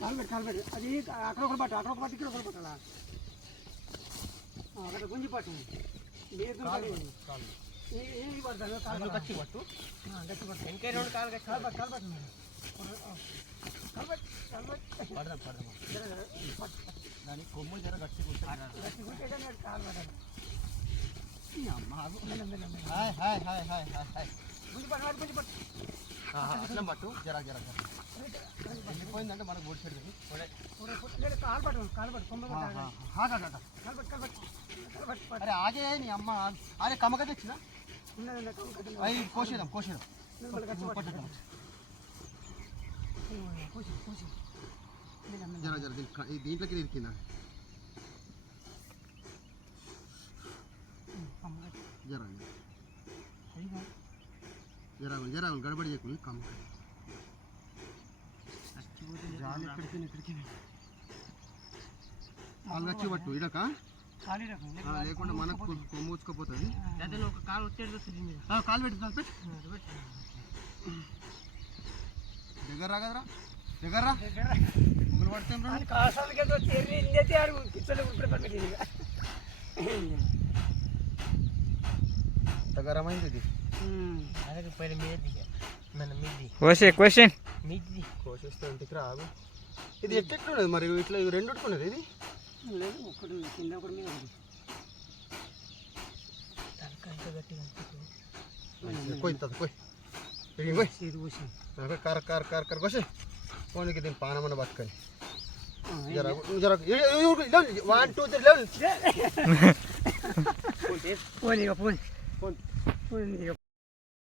ಕಾಲ್ಬೇಡಿ ಕಾಲ್ಬೇಡಿ ಅದು ಈಗ ಆ ಕಡೆ ಕೊಡ್ಬಾಟ ಆ ಕಡೆ ಕೊಡ್ಬಾಟ ಈ ಕಡೆ ಕೊಡ್ಬೇಕಲ್ಲ ಆ ಕಡೆ ಗುಂಜಿ ಪಾಟು ನೀರು ಈಗ ಬರ್ತದೆ ಕಾಲು ಗಟ್ಟಿ ಬಟ್ಟು ಹಾಂ ಗಟ್ಟಿ ಬಟ್ಟು ಹೆಂಗೆ ನೋಡಿ ಕಾಲು ಗಟ್ಟಿ ಕಾಲ್ಬೇಕು ಕಾಲ್ಬೇಕು ಮೇಲೆ ಕಾಲ್ಬೇಕು ಕಾಲ್ಬೇಕು ಪಡ್ದ ಪಡ್ದ ನಾನು ಕೊಮ್ಮು ಜರ ಗಟ್ಟಿ ಕೊಡ್ತಾರೆ ಗಟ್ಟಿ ಕೊಟ್ಟೆ ಕಾಲ್ಬೇಡ ಹಾಯ್ ಹಾಯ್ ಹಾಯ್ ಹಾಯ್ ಹಾಯ್ ಹಾಯ್ ಗುಂಜಿ ಪಾಟ್ ಮಾಡಿ ಗುಂಜಿ ಪಾಟ್ అట్లా పట్టు. జరా జరా వెళ్ళిపోయిందంటే మనకు బోర్డు షెడ్ కాలు పట్టు అరే ఆగే నీ అమ్మ. అరే కమ్మక తెచ్చినా? అవి కోసేదాం కోసేదాం పట్టుదాం జర జరా దీంట్లోకి తిరిగిందా జరా. జర జర గడబడి చేయకు కమ్మ జాలి ఎక్కడికి ఇక్కడికి వాళ్ళు వచ్చి పట్టు ఇడక ఖాళీ రకం. ఆ, లేకుండా మనకు కొమ్మూచుకోపోతుంది అదే ఒక కాలు వచ్చేది వస్తుంది మీద. కాలు పెట్టి కాలు పెట్టి దగ్గర రా కదరా దగ్గర రా ముగ్గులు పడతాం రా అని కాసాలకి ఏదో తెర్రి ఇల్లేతే ఆడు పిచ్చలు ఇప్పుడు పట్టుకెళ్ళి ఇక. దగ్గర రైంది ఇది అలాగే పైన మీది మన మీది వసే క్వశ్చన్ మీది కోసేస్తే ఇంటికి రాదు ఇది ఎట్లెట్లున్నది మరి ఇట్లా ఇవి రెండు ఉట్టుకున్నది ఇది లేదు ఒక్కటి ఉంది. కింద ఒకటి మీద ఒకటి తలకాయ గట్టిగా కొయ్యి తాత కొయ్యి ఇడికి కొయ్యి ఇది పోసి అక్కడ కార్ కార్ కార్ కార్ కోసి ఫోన్కి దీని పానమన్న బతకాలి జర జర వన్ టూ త్రీ లెవెల్ పోనీ ఇక పోనీ ఫోన్ పోనీ ఇక